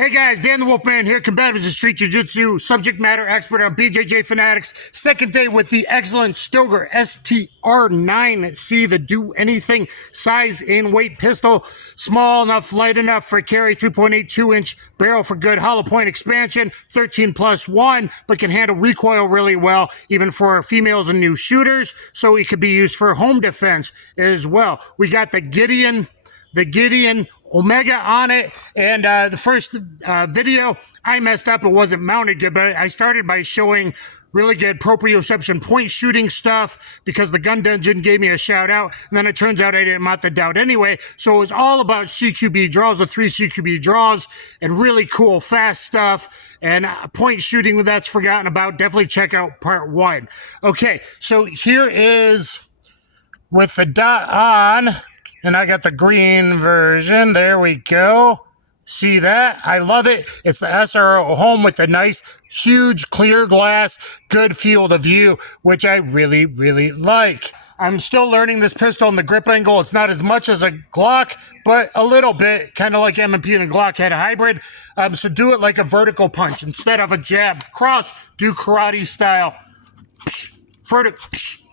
Hey guys, Dan the Wolfman here, combative street jiu-jitsu, subject matter expert on BJJ Fanatics. Second day with the excellent Stoeger STR-9c, the do-anything size and weight pistol. Small enough, light enough for carry, 3.82-inch barrel for good hollow point expansion, 13+1, but can handle recoil really well, even for females and new shooters, so it could be used for home defense as well. We got the Gideon Omega on it, and the first video I messed up. It wasn't mounted good, but I started by showing really good proprioception point shooting stuff because the gun dungeon gave me a shout out, and then it turns out I didn't mount the doubt anyway. So it was all about CQB draws, the 3 CQB draws, and really cool fast stuff and point shooting that's forgotten about. Definitely check out part 1. Okay, so here is with the dot on. And I got the green version. There we go. See that? I love it. It's the SRO home with the nice, huge, clear glass, good field of view, which I really, really like. I'm still learning this pistol and the grip angle. It's not as much as a Glock, but a little bit, kind of like M&P and Glock had a hybrid. So do it like a vertical punch. Instead of a jab cross, do karate style.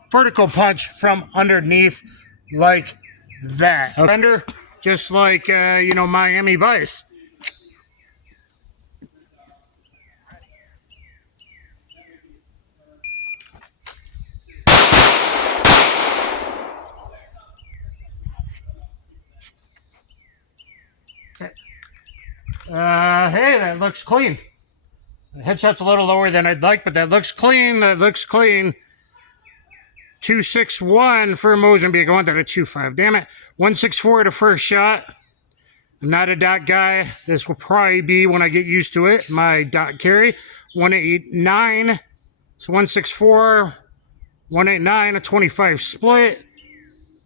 Vertical punch from underneath like that. Fender, just like, Miami Vice. Okay. Hey, that looks clean. The headshot's a little lower than I'd like, but that looks clean. 261 for Mozambique. I wanted that at 25. Damn it. 164 to first shot. I'm not a dot guy. This will probably be, when I get used to it, my dot carry. 189. So 164, 189, a 25 split.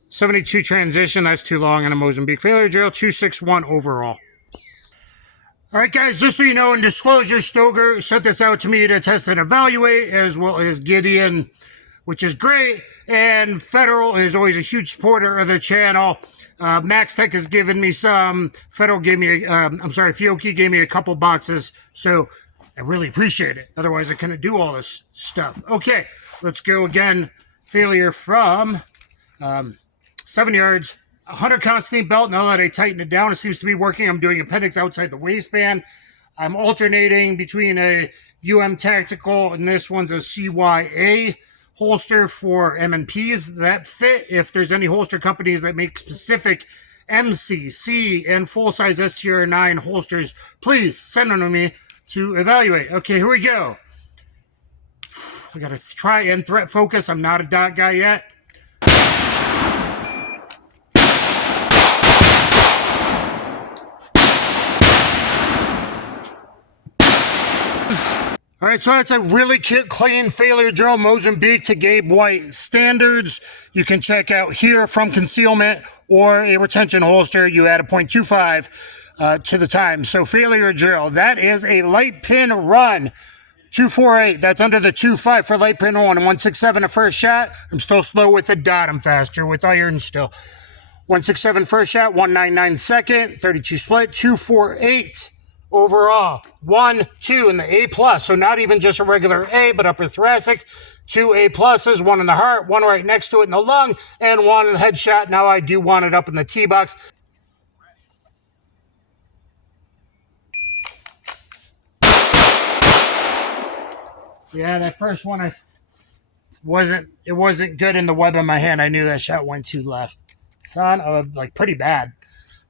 72 transition. That's too long on a Mozambique failure drill. 261 overall. All right, guys, just so you know, in disclosure, Stoeger sent this out to me to test and evaluate, as well as Gideon, which is great, and Federal is always a huge supporter of the channel. Max Tech has given me some. Federal gave me, Fiocchi gave me a couple boxes, so I really appreciate it. Otherwise, I couldn't do all this stuff. Okay, let's go again. Failure from 7 yards. 100 constant belt. Now that I tighten it down, it seems to be working. I'm doing appendix outside the waistband. I'm alternating between a UM Tactical, and this one's a CYA holster for M&Ps that fit. If there's any holster companies that make specific MC, C, and full-size STR-9 holsters, please send them to me to evaluate. Okay, here we go. I gotta try and threat focus. I'm not a dot guy yet. All right, so that's a really clean failure drill, Mozambique to Gabe White standards. You can check out here from concealment or a retention holster. You add a .25 to the time. So failure drill, that is a light pin run. 248, that's under the 25 for light pin 1. 167 a first shot. I'm still slow with the dot. I'm faster with iron still. 167 first shot, 199 second, 32 split, 248. Overall, 1, 2 in the A+, so not even just a regular A, but upper thoracic. 2 A+, 1 in the heart, 1 right next to it in the lung, and 1 in the headshot. Now I do want it up in the T-box. Yeah, that first one, it wasn't good in the web of my hand. I knew that shot went too left. Pretty bad.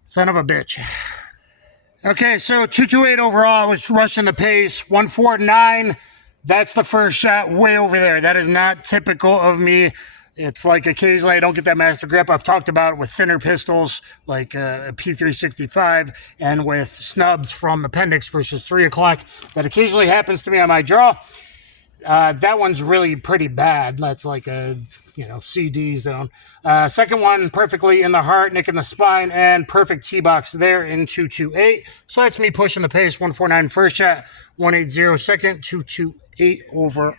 Son of a bitch. Okay, so 228 overall. I was rushing the pace. 149, that's the first shot way over there. That is not typical of me. It's like occasionally I don't get that master grip. I've talked about it with thinner pistols like a P365 and with snubs from Appendix versus 3 o'clock. That occasionally happens to me on my draw. That one's really pretty bad. That's like a, CD zone. Second one, perfectly in the heart, nick in the spine, and perfect T-box there in 228. So that's me pushing the pace. 149 first shot, 180 second, 228 overall.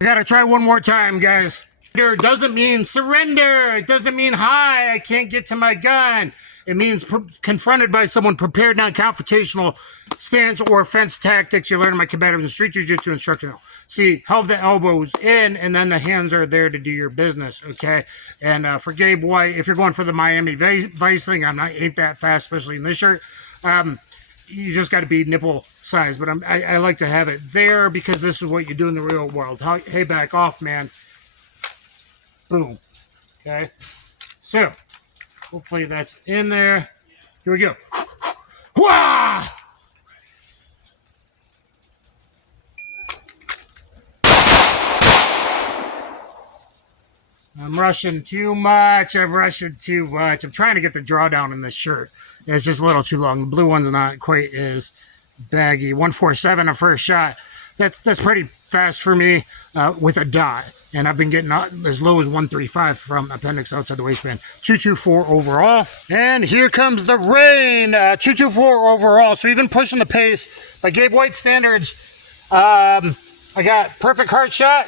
I gotta try one more time, guys. Doesn't mean surrender. It doesn't mean hi, I can't get to my gun. It means confronted by someone prepared, non-confrontational stance or offense tactics you learn in my combative and street jiu-jitsu instructional. See, held the elbows in, and then the hands are there to do your business, okay? And for Gabe White, if you're going for the Miami Vice thing, ain't that fast, especially in this shirt. You just got to be nipple size, but I like to have it there because this is what you do in the real world. Hey, back off, man. Boom. Okay? So, hopefully that's in there. Here we go. Wah! I'm rushing too much. I'm trying to get the drawdown in this shirt. It's just a little too long. The blue one's not quite as baggy. 147 a first shot. That's pretty fast for me with a dot. And I've been getting as low as 135 from appendix outside the waistband. 224 overall. And here comes the rain. 224 overall. So even pushing the pace by Gabe White standards. I got perfect heart shot.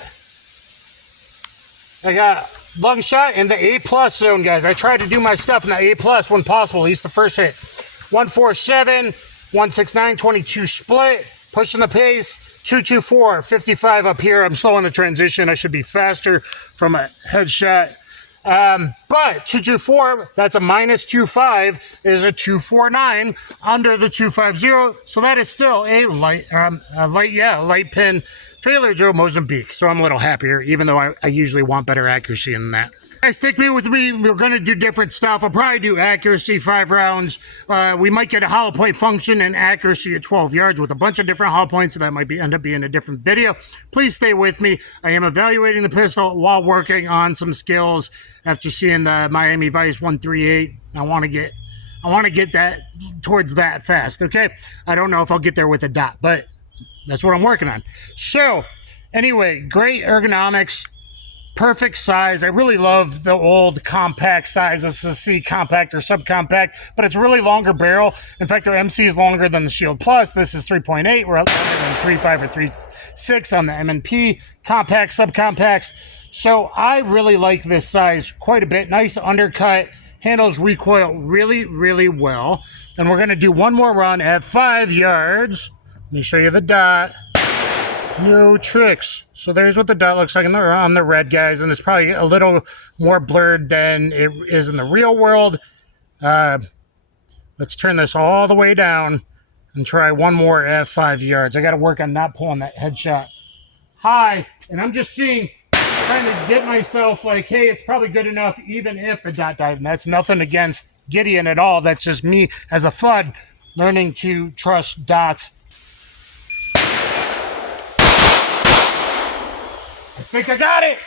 I got lung shot in the A+ zone, guys. I tried to do my stuff in the A+ when possible. At least the first hit. 147, 169, 22 split. Pushing the pace. 224, 55 up here. I'm slowing the transition. I should be faster from a headshot. But 224, that's a -25, is a 249 under the 250. So that is still a light pin failure drill Mozambique. So I'm a little happier, even though I usually want better accuracy than that. Guys, stick with me. We're going to do different stuff. I'll probably do accuracy 5 rounds. We might get a hollow point function and accuracy at 12 yards with a bunch of different hollow points, so that might end up being a different video. Please stay with me. I am evaluating the pistol while working on some skills after seeing the Miami Vice 138. I want to get that towards that fast, okay? I don't know if I'll get there with a dot, but that's what I'm working on. So, anyway, great ergonomics. Perfect size. I really love the old compact size. It's a C compact or subcompact, but it's really longer barrel. In fact, our MC is longer than the Shield Plus. This is 3.8. We're longer than 3.5 or 3.6 on the M&P compact, subcompacts. So I really like this size quite a bit. Nice undercut. Handles recoil really, really well. And we're going to do one more run at 5 yards. Let me show you the dot. No tricks. So there's what the dot looks like on the red, guys, and it's probably a little more blurred than it is in the real world. Let's turn this all the way down and try one more at 5 yards. I got to work on not pulling that headshot high, and I'm just trying to get myself like, hey, it's probably good enough even if the dot died, and that's nothing against Gideon at all. That's just me as a FUD learning to trust dots. I think I got it.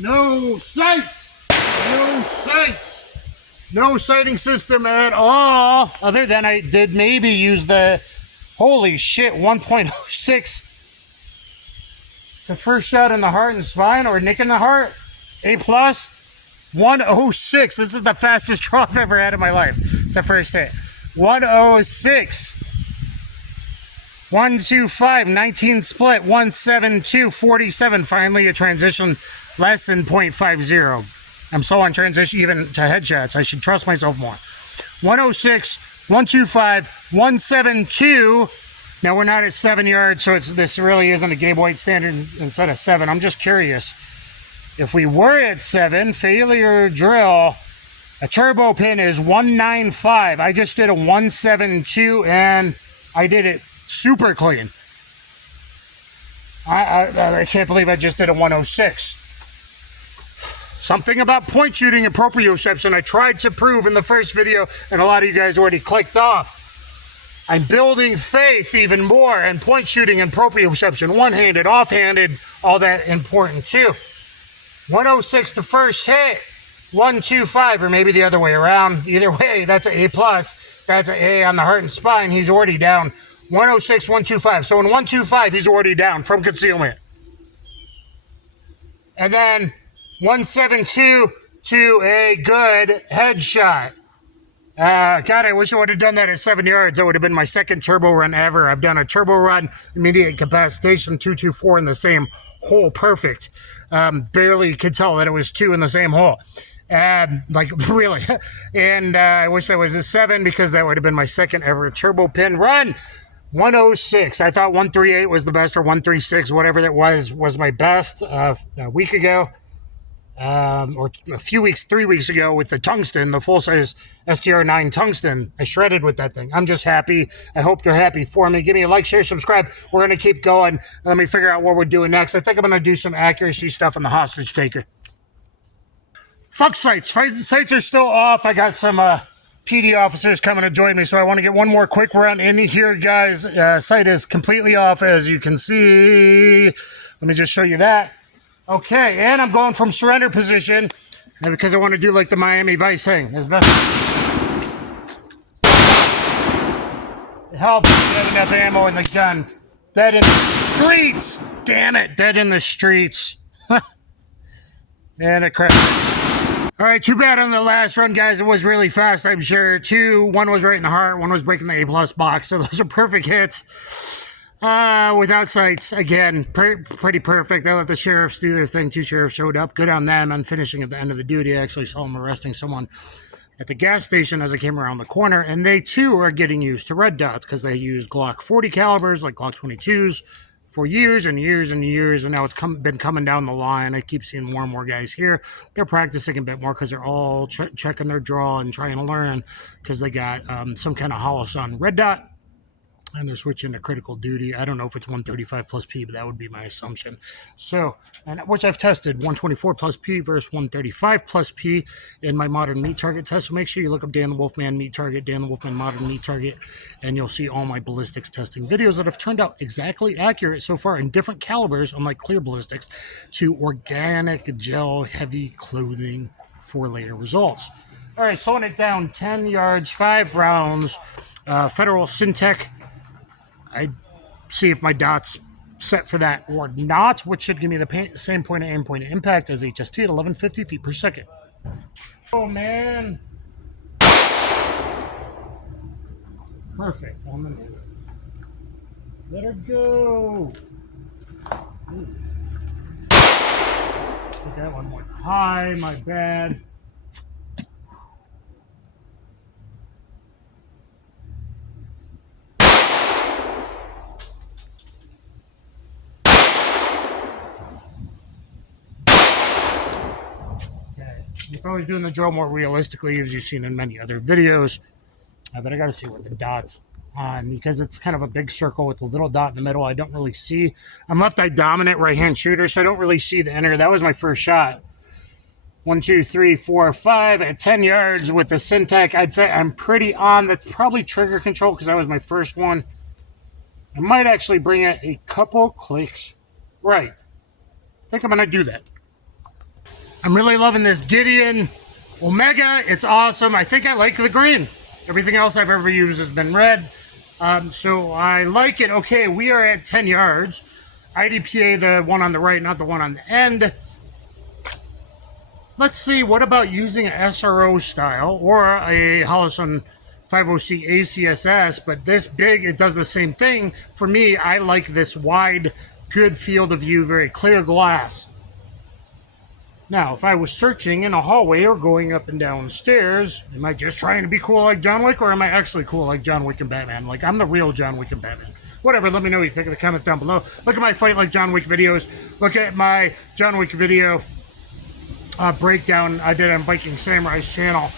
No sights. No sights. No sighting system at all. Other than I did maybe use the, holy shit, 1.06. The first shot in the heart and spine or nick in the heart. A+. 106. This is the fastest draw I've ever had in my life. It's the first hit. 106. 125, 19 split, 172, 47. Finally, a transition less than 0.50. I'm slow on transition even to headshots. I should trust myself more. 106, 125, 172. Now, we're not at 7 yards, so this really isn't a Gabe White standard instead of 7. I'm just curious. If we were at 7, failure drill, a turbo pin is 195. I just did a 172, and I did it super clean. I can't believe I just did a 106. Something about point shooting and proprioception I tried to prove in the first video, and a lot of you guys already clicked off. I'm building faith even more, and point shooting and proprioception, one-handed, off-handed, all that important too. 106 the first hit, 125, or maybe the other way around. Either way, that's an A+. That's an A on the heart and spine. He's already down. 106, 125. So in 125, he's already down from concealment. And then 172 to a good headshot. God, I wish I would have done that at 7 yards. That would have been my second turbo run ever. I've done a turbo run, immediate incapacitation, 224 in the same hole. Perfect. Barely could tell that it was 2 in the same hole. Like really. And I wish I was a 7 because that would have been my second ever turbo pin run. 106. I thought 138 was the best, or 136, whatever that was my best a week ago. Or a few weeks, 3 weeks ago with the tungsten, the full-size STR-9 tungsten. I shredded with that thing. I'm just happy. I hope you're happy for me. Give me a like, share, subscribe. We're going to keep going. Let me figure out what we're doing next. I think I'm going to do some accuracy stuff on the hostage taker. Fuck sights. Sights are still off. I got some PD officers coming to join me, so I want to get one more quick run in here, guys. Sight is completely off, as you can see. Let me just show you that. Okay, and I'm going from surrender position because I want to do like the Miami Vice thing. As best it helps get enough ammo in the gun. Dead in the streets! Damn it, dead in the streets. And it crashed. All right, too bad on the last run, guys. It was really fast, I'm sure. One was right in the heart, one was breaking the A+ box, so those are perfect hits. Without sights, again, pretty perfect. I let the sheriffs do their thing. 2 sheriffs showed up. Good on them. I'm finishing at the end of the duty. I actually saw them arresting someone at the gas station as I came around the corner, and they too are getting used to red dots because they use Glock 40 calibers, like Glock 22s, for years and years and years, and now it's been coming down the line. I keep seeing more and more guys here. They're practicing a bit more because they're all checking their draw and trying to learn because they got some kind of Holosun red dot. And they're switching to critical duty. I don't know if it's 135 plus P, but that would be my assumption. So, and which I've tested 124 plus P versus 135 plus P in my modern meat target test. So make sure you look up Dan the Wolfman meat target, Dan the Wolfman modern meat target, and you'll see all my ballistics testing videos that have turned out exactly accurate so far in different calibers, unlike clear ballistics, to organic gel heavy clothing for later results. All right, slowing it down 10 yards, 5 rounds, Federal Syntech. I see if my dot's set for that or not, which should give me the same point of aim, point of impact as HST at 1150 feet per second. Oh, man. Perfect. On the minute. Let her go. Ooh. That one went high. My bad. You're probably doing the drill more realistically, as you've seen in many other videos. But I got to see what the dot's on because it's kind of a big circle with a little dot in the middle. I don't really see. I'm left-eye dominant right-hand shooter, so I don't really see the enter. That was my first shot. 1, 2, 3, 4, 5 at 10 yards with the Syntech. I'd say I'm pretty on. That's probably trigger control because that was my first one. I might actually bring it a couple clicks right. I think I'm going to do that. I'm really loving this Gideon Omega. It's awesome. I think I like the green. Everything else I've ever used has been red. So I like it. Okay, we are at 10 yards. IDPA, the one on the right, not the one on the end. Let's see, what about using an SRO style or a Holosun 50C ACSS, but this big, it does the same thing. For me, I like this wide, good field of view, very clear glass. Now, if I was searching in a hallway or going up and down stairs, am I just trying to be cool like John Wick, or am I actually cool like John Wick and Batman? Like, I'm the real John Wick and Batman. Whatever, let me know what you think in the comments down below. Look at my Fight Like John Wick videos. Look at my John Wick video breakdown I did on Viking Samurai's channel,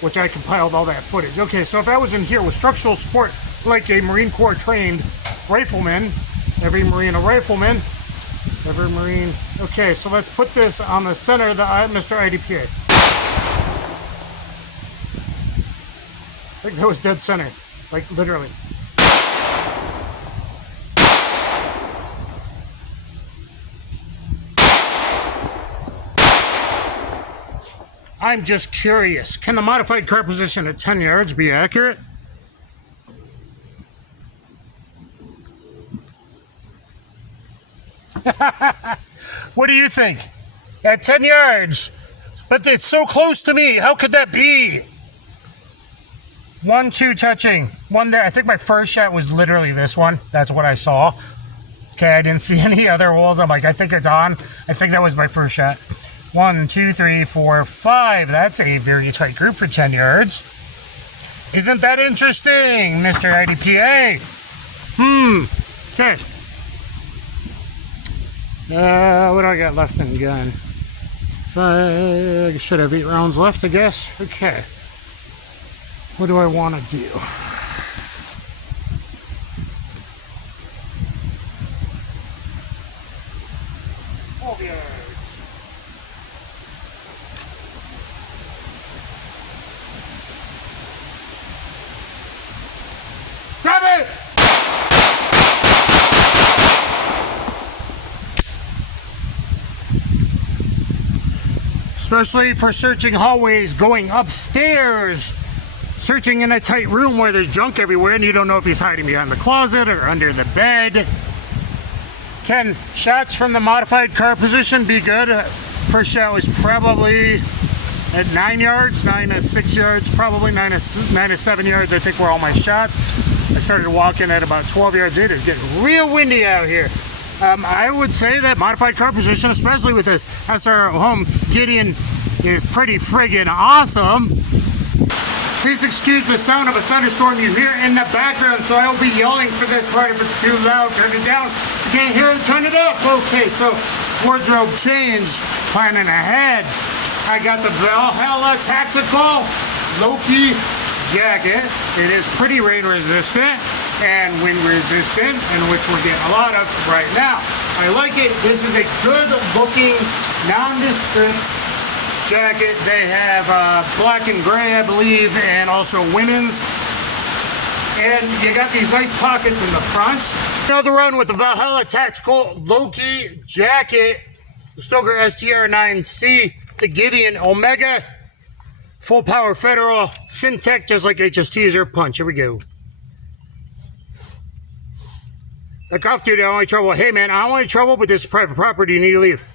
which I compiled all that footage. Okay, so if I was in here with structural support, like a Marine Corps trained rifleman, every Marine a rifleman, every Marine. Okay, so let's put this on the center of the Mr. IDPA. I think that was dead center, like literally. I'm just curious, can the modified car position at 10 yards be accurate? What do you think? At 10 yards, but it's so close to me. How could that be? 1, 2 touching. One there. I think my first shot was literally this one. That's what I saw. Okay, I didn't see any other walls. I'm like, I think it's on. I think that was my first shot. 1, 2, 3, 4, 5. That's a very tight group for 10 yards. Isn't that interesting, Mr. IDPA? Okay. What do I got left in the gun? I should have 8 rounds left, I guess. Okay. What do I want to do? Grab it! Especially for searching hallways, going upstairs, searching in a tight room where there's junk everywhere and you don't know if he's hiding behind the closet or under the bed. Can shots from the modified car position be good? First shot was probably at 9 yards, 9 to 6 yards, probably 9 to 7 yards, I think were all my shots. I started walking at about 12 yards in. It's getting real windy out here. I would say that modified car position, especially with this SR home Gideon, is pretty friggin' awesome. Please excuse the sound of a thunderstorm you hear in the background, so I will be yelling for this part. If it's too loud, turn it down. If you can't hear it, turn it up. Okay, so wardrobe change, planning ahead. I got the Valhalla Tactical Loki jacket. It is pretty rain resistant and wind resistant, and which we're getting a lot of right now. I like it. This is a good looking nondescript jacket. They have black and gray, I believe, and also women's. And you got these nice pockets in the front. Another run with the Valhalla Tactical Loki jacket, the Stoeger STR-9c, the Gideon Omega, full power federal, Syntec, just like HSTs or punch. Here we go. Like off duty, I don't want trouble. Hey man, I don't want trouble, but this is private property. You need to leave.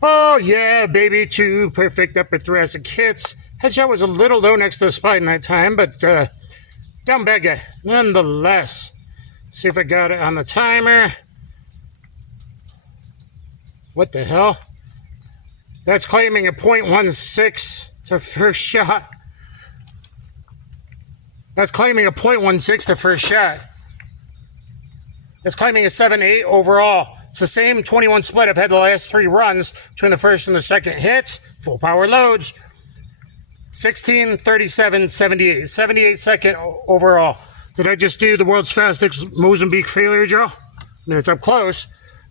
Oh yeah, baby, 2 perfect upper thoracic hits. Headshot was a little low next to the spine that time, but down bad guy nonetheless. See if I got it on the timer. What the hell? That's claiming a .16 to first shot. That's claiming a .16 to first shot. That's claiming a 7.8 overall. It's the same 21 split I've had the last 3 runs between the first and the second hits. Full power loads. 16, 37, 78. 78 second overall. Did I just do the world's fastest Mozambique failure drill? I mean, it's up close,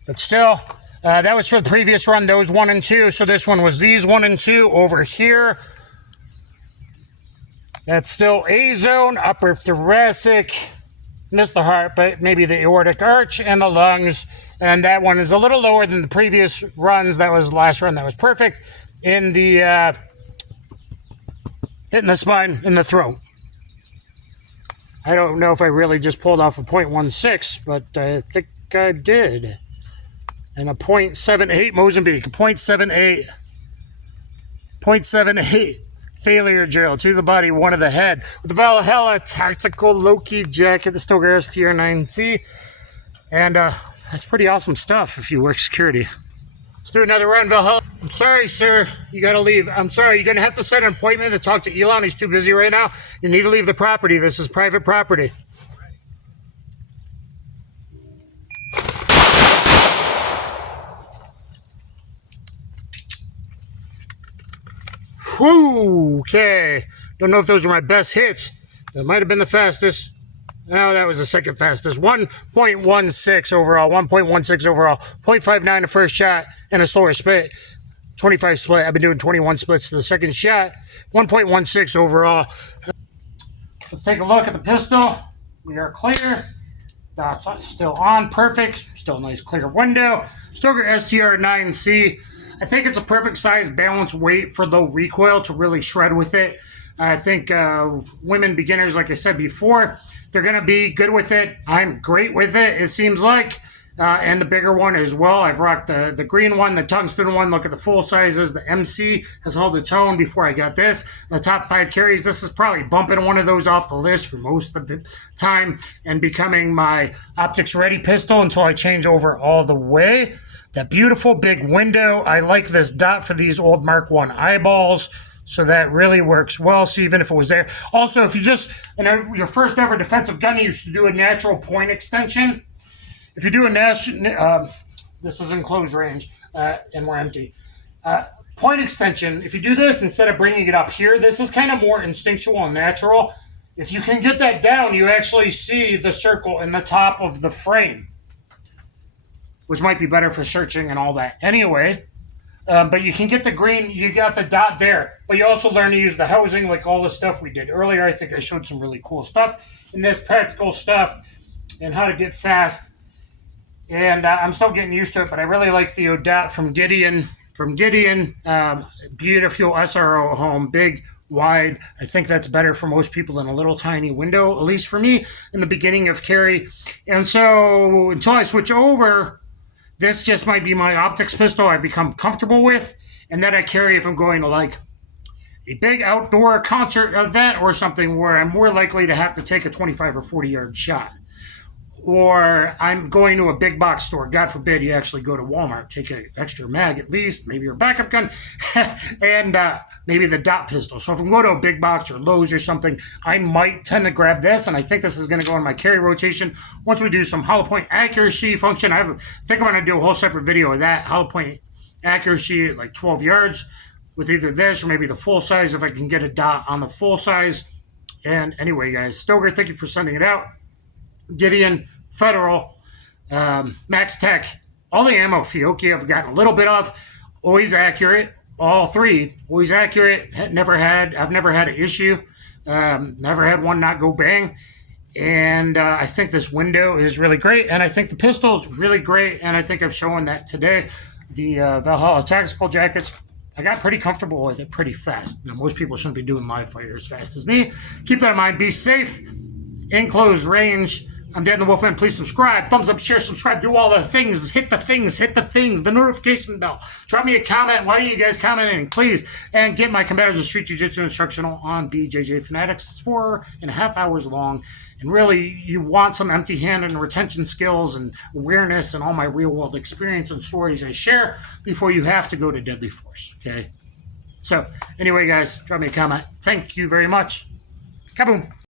but still. That was for the previous run, those 1 and 2. So this one was these 1 and 2 over here. That's still A zone, upper thoracic. Missed the heart, but maybe the aortic arch and the lungs. And that one is a little lower than the previous runs. That was the last run. That was perfect. In the hitting the spine in the throat. I don't know if I really just pulled off a .16, but I think I did. And a .78 Mozambique, a .78. .78 failure drill, 2 to the body, 1 to the head. With the Valhalla Tactical Loki jacket, the Stoeger STR-9c. And that's pretty awesome stuff if you work security. Let's do another run, Valhalla. I'm sorry, sir. You got to leave. I'm sorry. You're going to have to set an appointment to talk to Elon. He's too busy right now. You need to leave the property. This is private property. Whew, okay. Don't know if those were my best hits. That might have been the fastest. No, that was the second fastest. 1.16 overall. 1.16 overall. 0.59 the first shot and a slower split. 25 split. I've been doing 21 splits to the second shot. 1.16 overall. Let's take a look at the pistol. We are clear. Dots still on. Perfect. Still a nice clear window. Stoeger STR-9c. I think it's a perfect size, balanced weight for low recoil to really shred with it. I think women beginners, like I said before, they're going to be good with it. I'm great with it, it seems like. and the bigger one as well. I've rocked the green one, the tungsten one. Look at the full sizes. The MC has held the tone before I got this. The top 5 carries, this is probably bumping one of those off the list for most of the time and becoming my optics ready pistol until I change over all the way. That beautiful big window. I like this dot for these old Mark 1 eyeballs. So that really works well. So even if it was there. Also, if you just, in your first ever defensive gun, you used to do a natural point extension. If you do a this is in close range, and we're empty. Point extension, if you do this instead of bringing it up here, this is kind of more instinctual and natural. If you can get that down, you actually see the circle in the top of the frame, which might be better for searching and all that. Anyway, but you can get the green, you got the dot there, but you also learn to use the housing like all the stuff we did earlier. I think I showed some really cool stuff in this practical stuff and how to get fast. And I'm still getting used to it, but I really like the dot from Gideon. Beautiful SRO home, big, wide. I think that's better for most people than a little tiny window, at least for me in the beginning of carry. And so until I switch over, this just might be my optics pistol I've become comfortable with, and that I carry if I'm going to like a big outdoor concert event or something where I'm more likely to have to take a 25 or 40 yard shot. Or I'm going to a big box store. God forbid you actually go to Walmart, take an extra mag at least, maybe your backup gun, and maybe the dot pistol. So if I'm going to a big box or Lowe's or something, I might tend to grab this, and I think this is going to go in my carry rotation. Once we do some hollow point accuracy function, I think I'm going to do a whole separate video of that, hollow point accuracy at like 12 yards with either this or maybe the full size if I can get a dot on the full size. And anyway, guys, Stoeger, thank you for sending it out. Gideon, Federal, Max Tech, all the ammo Fiocchi I've gotten a little bit of, always accurate. All 3 always accurate. I've never had an issue. Never had one not go bang. And I think this window is really great, and I think the pistol is really great, and I think I've shown that today. The Valhalla tactical jackets, I got pretty comfortable with it pretty fast. Now, most people shouldn't be doing live fire as fast as me. Keep that in mind. Be safe in close range. I'm Dan the Wolfman. Please subscribe, thumbs up, share, subscribe, do all the things, hit the the notification bell. Drop me a comment. Why don't you guys comment in, please? And get my Combative Street Jiu-Jitsu instructional on BJJ Fanatics. It's 4.5 hours long. And really, you want some empty hand and retention skills and awareness and all my real-world experience and stories I share before you have to go to deadly force, okay? So, anyway, guys, drop me a comment. Thank you very much. Kaboom.